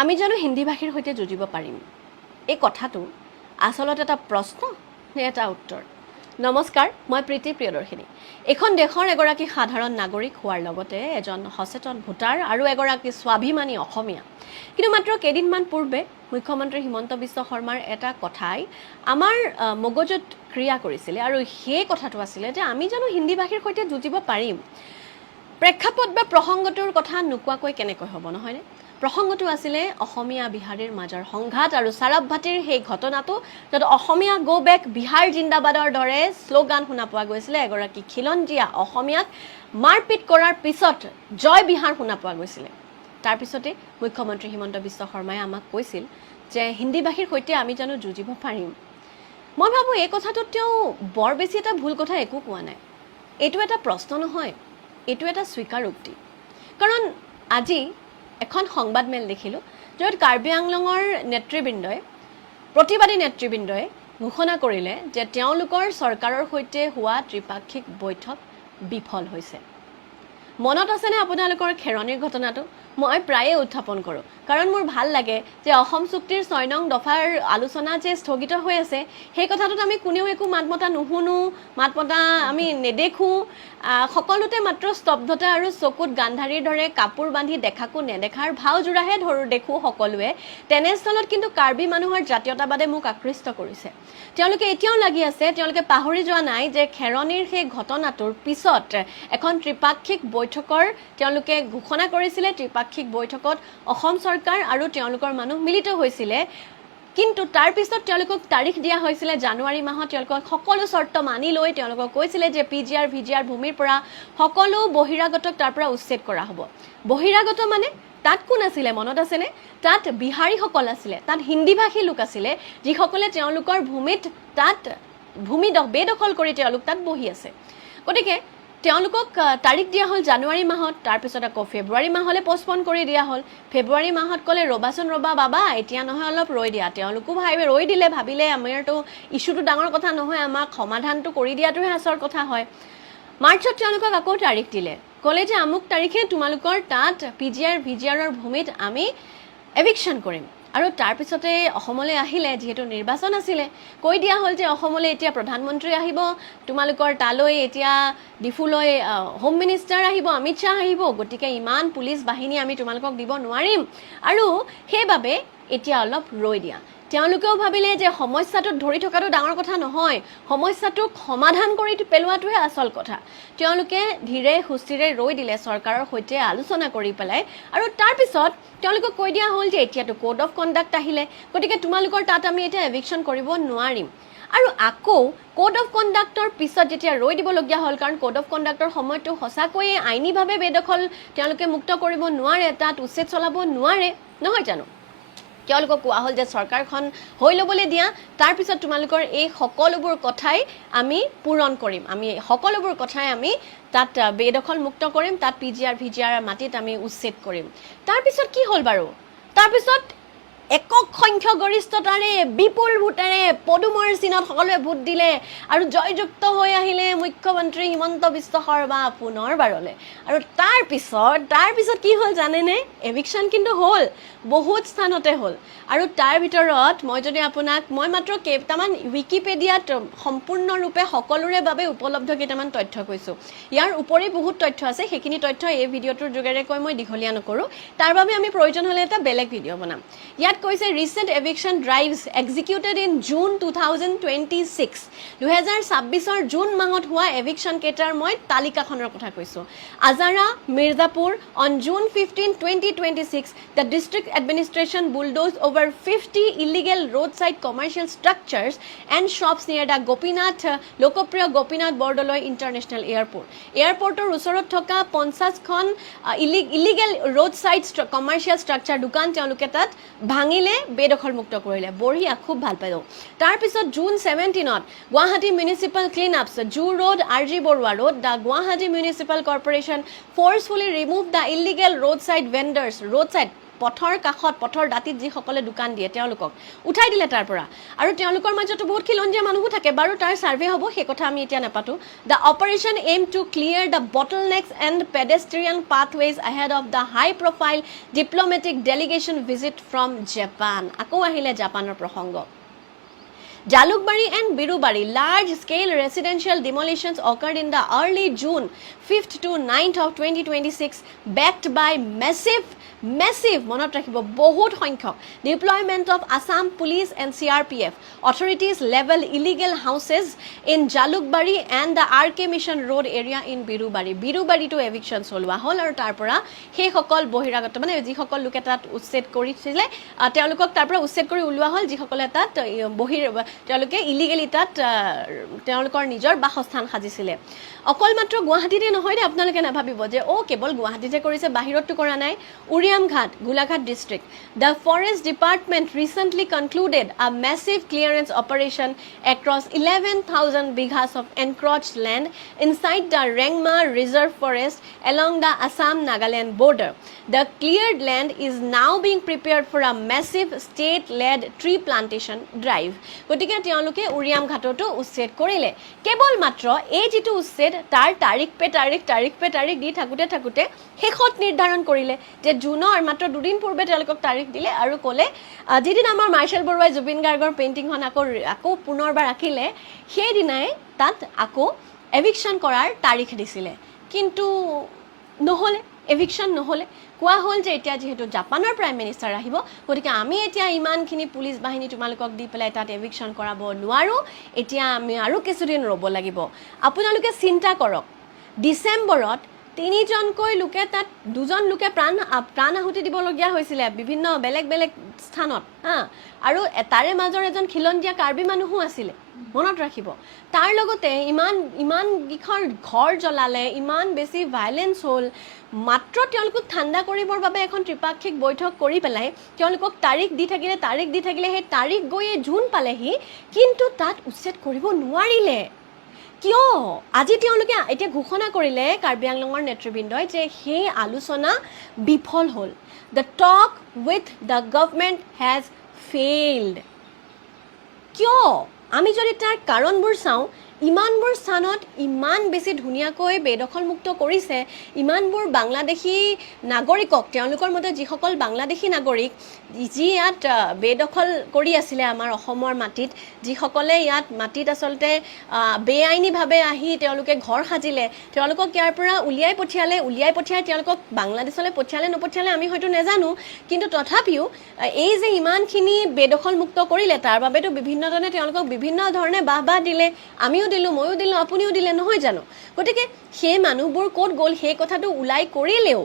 আমি জানো হিন্দী ভাষীৰ সৈতে যুঁজিব পাৰিম এই কথাটো আসলতে এটা প্ৰশ্ন নে এটা উত্তৰ নমস্কাৰ মই প্ৰীতি প্ৰিয়দৰ্শিনী এখন দেশৰ এগৰাকী সাধাৰণ নাগৰিক হোৱাৰ লগতে এজন সচেতন ভোটাৰ আৰু এগৰাকী স্বাভিমানী অসমীয়া কিন্তু মাত্ৰ কেইদিনমান পূৰ্বে মুখ্যমন্ত্ৰী হিমন্ত বিশ্ব শৰ্মাৰ এটা কথাই আমাৰ মগজুত ক্ৰিয়া কৰিছিলে আৰু সেই কথাটো আছিলে যে আমি জানো হিন্দী ভাষীৰ সৈতে যুঁজিব পাৰিম প্ৰেক্ষাপট বা প্ৰসংগটোৰ কথা নোকোৱাকৈ কেনেকৈ হ'ব নহয়নে প্ৰসংগটো আছিলে অসমীয়া বিহাৰীৰ মাজৰ সংঘাত আৰু চাৰাব ভাটিৰ সেই ঘটনাটো য'ত অসমীয়া গো বেক বিহাৰ জিন্দাবাদৰ দৰে শ্লোগান শুনা পোৱা গৈছিলে এগৰাকী খিলঞ্জীয়া অসমীয়াক মাৰপিট কৰাৰ পিছত জয় বিহাৰ শুনা পোৱা গৈছিলে তাৰপিছতে মুখ্যমন্ত্ৰী হিমন্ত বিশ্ব শৰ্মাই আমাক কৈছিল যে হিন্দী ভাষীৰ সৈতে আমি জানো যুঁজিব পাৰিম মই ভাবোঁ এই কথাটোত তেওঁ বৰ বেছি এটা ভুল কথা একো কোৱা নাই এইটো এটা প্ৰশ্ন নহয় এইটো এটা স্বীকাৰোক্তি কাৰণ আজি এখন সংবাদমেল দেখিলোঁ য'ত কাৰ্বি আংলঙৰ নেতৃবৃন্দই প্ৰতিবাদী নেতৃবৃন্দই ঘোষণা কৰিলে যে তেওঁলোকৰ চৰকাৰৰ সৈতে হোৱা ত্ৰিপাক্ষিক বৈঠক বিফল হৈছে মনত আছেনে আপোনালোকৰ খেৰণিৰ ঘটনাটো মই প্ৰায়ে উত্থাপন কৰোঁ কাৰণ মোৰ ভাল লাগে যে অসম চুক্তিৰ ৬ নং দফাৰ আলোচনা যে স্থগিত হৈ আছে সেই কথাটোত আমি কোনেও একো মাত মতা নুশুনো মাত মতা আমি নেদেখোঁ সকলোতে মাত্ৰ স্তব্ধতা আৰু চকুত গান্ধাৰীৰ দৰে কাপোৰ বান্ধি দেখাকো নেদেখাৰ ভাওজোৰাহে দেখোঁ সকলোৱে তেনেস্থলত কিন্তু কাৰ্বি মানুহৰ জাতীয়তাবাদে মোক আকৃষ্ট কৰিছে তেওঁলোকে এতিয়াও লাগি আছে তেওঁলোকে পাহৰি যোৱা নাই যে খেৰণিৰ সেই ঘটনাটোৰ পিছত এখন ত্ৰিপাক্ষিক বৈঠকৰ তেওঁলোকে ঘোষণা কৰিছিলে ত্ৰিপাক্ষিক বৈঠকত অসম চৰকাৰ আৰু তেওঁলোকৰ মানুহ মিলিত হৈছিলে কিন্তু তাৰ পিছত তেওঁলোকক তাৰিখ দিয়া হৈছিলে জানুৱাৰী মাহত তেওঁলোকক সকলো চৰ্ত মানি লৈ তেওঁলোকক কৈছিলে যে পিজিআৰ ভিজিআৰ ভূমিৰ পৰা সকলো বহিৰাগতক তাৰ পৰা উচ্ছেদ কৰা হ'ব বহিৰাগত মানে তাত কোন আছিলে মনত আছেনে তাত বিহাৰীসকল আছিলে তাত হিন্দী ভাষী লোক আছিলে যিসকলে তেওঁলোকৰ ভূমিত তাত ভূমি বেদখল কৰি তেওঁলোক তাত বহি আছে গতিকে তেওঁলোকক তাৰিখ দিয়া হ'ল জানুৱাৰী মাহত তাৰপিছত আকৌ ফেব্ৰুৱাৰী মাহলৈ পষ্টপন কৰি দিয়া হ'ল ফেব্ৰুৱাৰী মাহত ক'লে ৰ'বাচোন ৰ'বা বাবা এতিয়া নহয় অলপ ৰৈ দিয়া তেওঁলোকো ৰৈ দিলে ভাবিলে আমাৰতো ইছ্যুটো ডাঙৰ কথা নহয় আমাক সমাধানটো কৰি দিয়াটোহে আচল কথা হয় মাৰ্চত তেওঁলোকক আকৌ তাৰিখ দিলে ক'লে যে আমুক তাৰিখে তোমালোকৰ তাত পিজিআৰ ভিজিআৰৰ ভূমিত আমি এভিকশ্যন কৰিম আৰু তাৰপিছতে অসমলৈ আহিলে যিহেতু নিৰ্বাচন আছিলে কৈ দিয়া হ'ল যে অসমলৈ এতিয়া প্ৰধানমন্ত্ৰী আহিব তোমালোকৰ তালৈ এতিয়া ডিফুলৈ হোম মিনিষ্টাৰ আহিব অমিত শ্বাহ আহিব গতিকে ইমান পুলিচ বাহিনী আমি তোমালোকক দিব নোৱাৰিম আৰু সেইবাবে এতিয়া অলপ ৰৈ দিয়া তেওঁলোকেও ভাবিলে যে সমস্যাটোত ধৰি থকাটো ডাঙৰ কথা নহয় সমস্যাটোক সমাধান কৰি পেলোৱাটোহে আচল কথা তেওঁলোকে ধীৰে সুস্থিৰে ৰৈ দিলে চৰকাৰৰ সৈতে আলোচনা কৰি পেলাই আৰু তাৰপিছত তেওঁলোকক কৈ দিয়া হ'ল যে এতিয়াতো কোড অফ কণ্ডাক্ট আহিলে গতিকে তোমালোকৰ তাত আমি এতিয়া এভিকশ্যন কৰিব নোৱাৰিম আৰু আকৌ কোড অফ কণ্ডাক্টৰ পিছত যেতিয়া ৰৈ দিবলগীয়া হ'ল কাৰণ কোড অফ কণ্ডাক্টৰ সময়টো সঁচাকৈয়ে আইনীভাৱে বেদখল তেওঁলোকে মুক্ত কৰিব নোৱাৰে তাত উচ্ছেদ চলাব নোৱাৰে নহয় জানো তেওঁলোকক কোৱা হ'ল যে চৰকাৰখন হৈ ল'বলৈ দিয়া তাৰপিছত তোমালোকৰ এই সকলোবোৰ কথাই আমি পূৰণ কৰিম আমি সকলোবোৰ কথাই আমি তাত বেদখল মুক্ত কৰিম তাত পিজিআৰ ভিজিআৰ মাটিত আমি উচ্ছেদ কৰিম তাৰপিছত কি হ'ল বাৰু তাৰপিছত একক সংখ্যক গৰিষ্ঠতাৰে বিপুল ভোটেৰে পদুমৰ চিনত সকলোৱে ভোট দিলে আৰু জয়যুক্ত হৈ আহিলে মুখ্যমন্ত্ৰী হিমন্ত বিশ্ব শৰ্মা পুনৰবাৰলৈ আৰু তাৰপিছত কি হ'ল জানেনে এভিকশ্যন কিন্তু হ'ল বহুত স্থানতে হ'ল আৰু তাৰ ভিতৰত মই মাত্ৰ কেইটামান উইকিপিডিয়াত সম্পূৰ্ণৰূপে সকলোৰে বাবে উপলব্ধ কেইটামান তথ্য কৈছোঁ ইয়াৰ উপৰি বহুত তথ্য আছে সেইখিনি তথ্য এই ভিডিঅ'টোৰ যোগেৰে কৈ মই দীঘলীয়া নকৰোঁ তাৰ বাবে আমি প্ৰয়োজন হ'লে এটা বেলেগ ভিডিঅ' বনাম ইয়াত কৈছে recent eviction drives executed in June 2026 2026 June মাহত হোৱা এভিকশ্যন কেইটাৰ মই তালিকাখনৰ কথা কৈছোঁ Azara Mirzapur on June 15 2026 the district administration bulldoze over 50 illegal roadside commercial structures and shops near the Gopinath Lokopriya Gopinath Bordoloi International Airport এয়াৰপৰ্টৰ ওচৰত থকা 50খন ইলিগেল roadside commercial structure দোকান তেওঁলোকে তাত ভাঙিলে বেদখল মুক্ত কৰিলে বঢ়িয়া খুব ভাল পালোঁ তাৰপিছত জুন 17ত Guwahati municipal cleanups Zoo Road RG Baruah Road the Guwahati municipal corporation forcefully remove the illegal roadside vendors roadside পথৰ কাষত পথৰ দাঁতিত যিসকলে দোকান দিয়ে তেওঁলোকক উঠাই দিলে তাৰ পৰা আৰু তেওঁলোকৰ মাজতো বহুত খিলঞ্জীয়া মানুহো থাকে বাৰু তাৰ সাৰ্ভে হ'ব সেই কথা আমি এতিয়া নাপাতো the operation aim to clear the bottlenecks and pedestrian pathways ahead of the high profile diplomatic delegation visit from Japan আকৌ আহিলে জাপানৰ প্ৰসংগ Jalukbari and Birubari, large-scale residential demolitions occurred in the early June 5th to 9th of 2026, backed by massive, monot rakhibo, bahut sankhyak, deployment of Assam Police and CRPF. Authorities level illegal houses in Jalukbari and the RK Mission Road area in Birubari. Birubari to eviction solwa hol aru tar pora he hokol bohiragato mane ji hokol luke tat usched korisile teolukok tar pora usched kori ulwa hol ji hokole tat bohir তেওঁলোকে illegally তাত তেওঁলোকৰ নিজৰ বাসস্থান সাজিছিলে অকল মাত্ৰ গুৱাহাটীতে নহয় আপোনালোকে নাভাবিব যে ও কেৱল গুৱাহাটীতে কৰিছে বাহিৰতটো কৰা নাই Uriamghat Golaghat district the forest department recently concluded a massive clearance operation across 11,000 bighas of encroached land inside the Rengma reserve forest along the Assam Nagaland border the cleared land is now being prepared for a massive state led tree plantation drive গতিকে তেওঁলোকে উৰিয়াম ঘাটতো উচ্ছেদ কৰিলে কেৱল মাত্ৰ এই যেটো উচ্ছেদ তাৰ তাৰিখ পে তাৰিখ দি থাকুতে শেষত নিৰ্ধাৰণ কৰিলে যে জুনৰ মাত্ৰ দুদিন পূৰ্বে তেওঁলোকক তাৰিখ দিলে আৰু ক'লে যেদিন আমাৰ মাৰ্শাল বৰুৱাই জুবিন গাৰ্গৰ পেইন্টিংখন আকৌ পুনৰবাৰ আঁকিলে সেই দিনাই তাত আকৌ এভিকশন কৰাৰ তাৰিখ দিছিলে কিন্তু নহলে এভিকশন নহলে কোৱা হল যে এতিয়া যেহেতু জাপানৰ প্ৰাইম মিনিষ্টাৰ আহিব গতিকে আমি এতিয়া ইমানখিনি পুলিশ বাহিনী তোমালোকক দি পেলাই তাত এভিকশন কৰাব নোৱাৰো এতিয়া আমি আৰু কিছুদিন ৰব লাগিব আপোনালোকে চিন্তা কৰক ডিসেম্বৰত তিনিজনকৈ লোকে তাত দুজন লোকে প্ৰাণ আহুতি দিবলগীয়া হৈছিল বিভিন্ন বেলেগ স্থানত আৰু তাৰে মাজৰ এজন খিলঞ্জীয়া কাৰ্বি মানুহো আছিল মনত ৰাখিব তাৰ লগতে ইমান গিখৰ ঘৰ জ্বলালে ইমান বেছি ভাইলেন্স হল মাত্ৰ তেওঁলোকক ঠাণ্ডা কৰিবৰ বাবে এখন ত্ৰিপাক্ষিক বৈঠক কৰি পেলাই তেওঁলোকক তাৰিখ দি থাকিলে সেই তাৰিখ গৈয়ে জুন পালেহি কিন্তু তাত উচ্ছেদ কৰিব নোৱাৰিলে কিয় আজি তেওঁলোকে এতিয়া ঘোষণা কৰিলে কাৰ্বি আংলঙৰ নেতৃবৃন্দই যে সেই আলোচনা বিফল হল the talk with the government has failed কিয় আমি যদি তাৰ কাৰণবোৰ চাওঁ ইমানবোৰ স্থানত ইমান বেছি ধুনীয়াকৈ বেদখলমুক্ত কৰিছে ইমানবোৰ বাংলাদেশী নাগৰিকক তেওঁলোকৰ মতে যিসকল বাংলাদেশী নাগৰিক যি ইয়াত বেদখল কৰি আছিল আমাৰ অসমৰ মাটিত যিসকলে ইয়াত মাটিত আসলতে বেআইনীভাৱে আহি তেওঁলোকে ঘৰ সাজিলে তেওঁলোকক ইয়াৰ পৰা উলিয়াই পঠিয়াই তেওঁলোকক বাংলাদেশলৈ নপঠিয়ালে আমি হয়তো নেজানো কিন্তু তথাপিও এই যে ইমানখিনি বেদখলমুক্ত কৰিলে তাৰ বাবেতো বিভিন্নজনে তেওঁলোকক বিভিন্ন ধৰণে বাহবা দিলে আমিও দিলো ময়ো দিলো আপুনিও দিলে নহয় জানো গতিকে সেই মানুহবোৰ ক'ত গ'ল সেই কথাটো উলাই কৰিলেও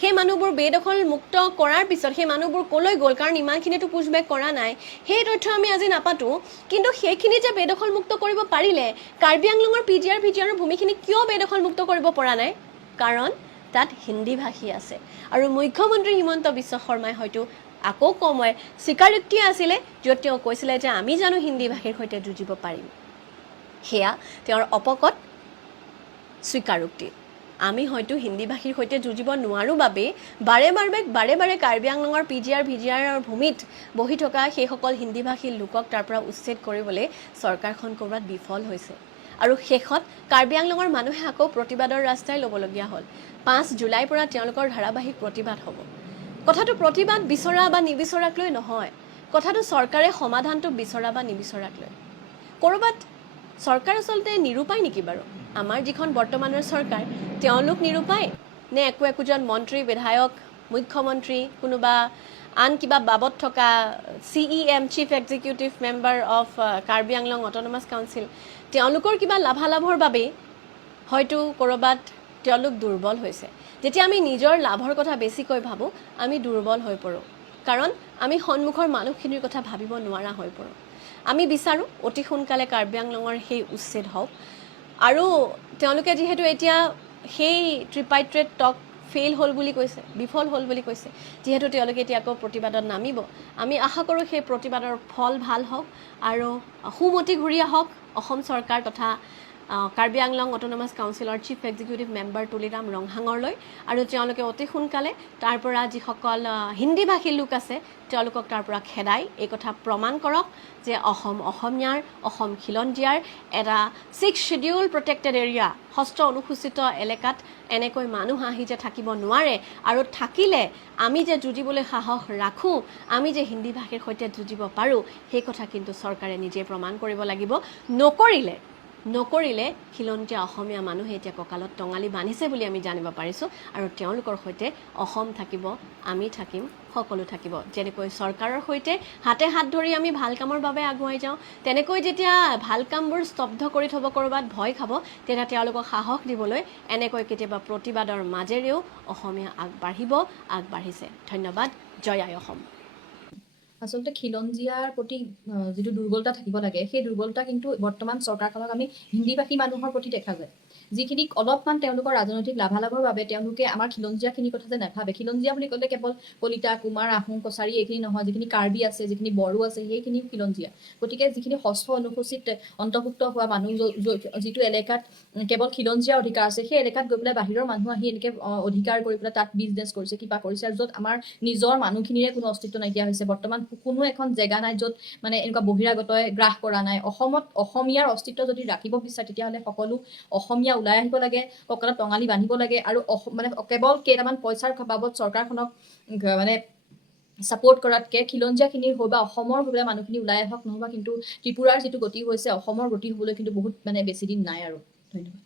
সেই মানুহবোৰ বেদখল মুক্ত কৰাৰ পিছত সেই মানুহবোৰ কলৈ গ'ল কাৰণ ইমানখিনিটো পুশবেক কৰা নাই সেই তথ্য আমি আজি নাপাতো কিন্তু সেইখিনি যে বেদখল মুক্ত কৰিব পাৰিলে কাৰ্বি আংলঙৰ পিজিআৰৰ ভূমিখিনি কিয় বেদখল মুক্ত কৰিব পৰা নাই কাৰণ তাত হিন্দী ভাষী আছে আৰু মুখ্যমন্ত্ৰী হিমন্ত বিশ্ব শৰ্মাই হয়তো আকৌ কময় স্বীকাৰোক্তি আছিলে য'ত তেওঁ কৈছিলে যে আমি জানো হিন্দী ভাষীৰ সৈতে যুঁজিব পাৰিম হেয়া তেওঁৰ অপকট স্বীকাৰোক্তি আমি হয়তো হিন্দী ভাষীৰ সৈতে যুঁজিব নোৱাৰো বাবে বাৰে কাৰ্বি আংলঙৰ ভিজিআৰৰ ভূমিত বহি থকা সেই সকল হিন্দী ভাষী লোকক তাৰ পৰা উচ্ছেদ কৰিবলৈ চৰকাৰখন কৰবাত বিফল হৈছে আৰু শেষত কাৰ্বি আংলঙৰ মানুহে আকৌ প্ৰতিবাদৰ ৰাস্তাই ল'বলগীয়া হ'ল 5 জুলাইৰ পৰা তেওঁলোকৰ ধাৰাবাহিক প্ৰতিবাদ হ'ব কথাটো প্ৰতিবাদ বিচৰা বা নিবিচৰাক লৈ নহয় কথাটো চৰকাৰে সমাধানটো বিচৰা বা নিবিচৰাক লৈ কৰবাত চৰকাৰ আসলতে নিৰূপায় নেকি বাৰু আমাৰ যিখন বৰ্তমানৰ চৰকাৰ তেওঁলোক নিৰূপায় নে একোজন মন্ত্ৰী বিধায়ক মুখ্যমন্ত্ৰী কোনোবা আন কিবা বাবত থকা CEM chief executive member of Karbi Anglong autonomous council তেওঁলোকৰ কিবা লাভালাভৰ বাবে হয়তো কৰবাত তেওঁলোক দুৰ্বল হৈছে যেতিয়া আমি নিজৰ লাভৰ কথা বেছিকৈ ভাবো আমি দুৰ্বল হৈ পৰো কাৰণ আমি সন্মুখৰ মানুহখিনিৰ কথা ভাবিব নোৱাৰা হৈ পৰো আমি বিচাৰো অতি সোনকালে কাৰ্বি আংলঙৰ সেই উচ্ছেদ হওক আৰু তেওঁলোকে যেহেতু এতিয়া সেই ট্ৰিপাইট্ৰেট টক ফেইল হল বুলি কৈছে বিফল হল বুলি কৈছে যেহেতু তেওঁলোকে এতিয়া আকৌ প্ৰতিবাদত নামিব আমি আশা কৰো সেই প্ৰতিবাদৰ ফল ভাল হওক আৰু সুমতি ঘূৰি আহক অসম চৰকাৰ তথা কাৰ্বি আংলং অট'নমাছ কাউন্সিলৰ চিফ এক্সিকিউটিভ মেম্বাৰ তুলিৰাম ৰংহাঙৰলৈ আৰু তেওঁলোকে অতি সোনকালে তাৰ পৰা যিসকল হিন্দীভাষী লোক আছে তেওঁলোকক তাৰ পৰা খেদাই এই কথা প্ৰমাণ কৰক যে অসমীয়াৰ অসম খিলঞ্জীয়াৰ এটা 6 শিডিউল প্ৰটেক্টেড এৰিয়া ষষ্ঠ অনুসূচিত এলেকাত এনেকৈ মানুহ আহি যে থাকিব নোৱাৰে আৰু থাকিলে আমি যে যুঁজিবলৈ সাহস ৰাখোঁ আমি যে হিন্দী ভাষীৰ সৈতে যুঁজিব পাৰোঁ সেই কথা কিন্তু চৰকাৰে নিজে প্ৰমাণ কৰিব লাগিব নকৰিলে খিলঞ্জীয়া অসমীয়া মানুহে এতিয়া কঁকালত টঙালি বান্ধিছে বুলি আমি জানিব পাৰিছোঁ আৰু তেওঁলোকৰ সৈতে অসম থাকিব আমি থাকিম সকলো থাকিব যেনেকৈ চৰকাৰৰ সৈতে হাতে হাত ধৰি আমি ভাল কামৰ বাবে আগুৱাই যাওঁ তেনেকৈ যেতিয়া ভাল কামবোৰ স্তব্ধ কৰি থ'ব ক'ৰবাত ভয় খাব তেতিয়া তেওঁলোকক সাহস দিবলৈ এনেকৈ কেতিয়াবা প্ৰতিবাদৰ মাজেৰেও অসমীয়া আগবাঢ়িছে ধন্যবাদ জয় আই অসম আচলতে খিলঞ্জীয়াৰ প্ৰতি যিটো দুৰ্বলতা থাকিব লাগে সেই দুৰ্বলতা কিন্তু বৰ্তমান চৰকাৰখনক আমি হিন্দীভাষী মানুহৰ প্ৰতি দেখা যায় যিখিনি অলপমান তেওঁলোকৰ ৰাজনৈতিক লাভালাভৰ বাবে তেওঁলোকে আমাৰ খিলঞ্জীয়াখিনিৰ কথা যে নাভাবে খিলঞ্জীয়া বুলি ক'লে কেৱল কলিতা কুমাৰ আহোম কছাৰী এইখিনি নহয় যিখিনি কাৰ্বি আছে যিখিনি বড়ো আছে সেইখিনি খিলঞ্জীয়া গতিকে যিখিনি ষষ্ঠ অনুসূচিত অন্তৰ্ভুক্ত হোৱা মানুহ যিটো এলেকাত কেৱল খিলঞ্জীয়াৰ অধিকাৰ আছে সেই এলেকাত গৈ পেলাই বাহিৰৰ মানুহ আহি এনেকৈ অধিকাৰ কৰি পেলাই তাত বিজনেছ কৰিছে কিবা কৰিছে আৰু য'ত আমাৰ নিজৰ মানুহখিনিৰে কোনো অস্তিত্ব নাইকিয়া হৈছে বৰ্তমান কোনো এখন জেগা নাই য'ত মানে এনেকুৱা বহিৰাগতই গ্ৰাস কৰা নাই অসমত অসমীয়াৰ অস্তিত্ব যদি ৰাখিব বিচাৰে তেতিয়াহ'লে সকলো অসমীয়া ওলাই আহিব লাগে কঁকালত টঙালি বান্ধিব লাগে আৰু মানে কেৱল কেইটামান পইচাৰ বাবদ চৰকাৰখনক মানে ছাপোৰ্ট কৰাতকৈ খিলঞ্জীয়াখিনিৰ হৈ বা অসমৰ হৈ মানুহখিনি ওলাই আহক নহ'বা কিন্তু ত্ৰিপুৰাৰ যিটো গতি হৈছে অসমৰ গতি হ'বলৈ কিন্তু বহুত মানে বেছি দিন নাই আৰু ধন্যবাদ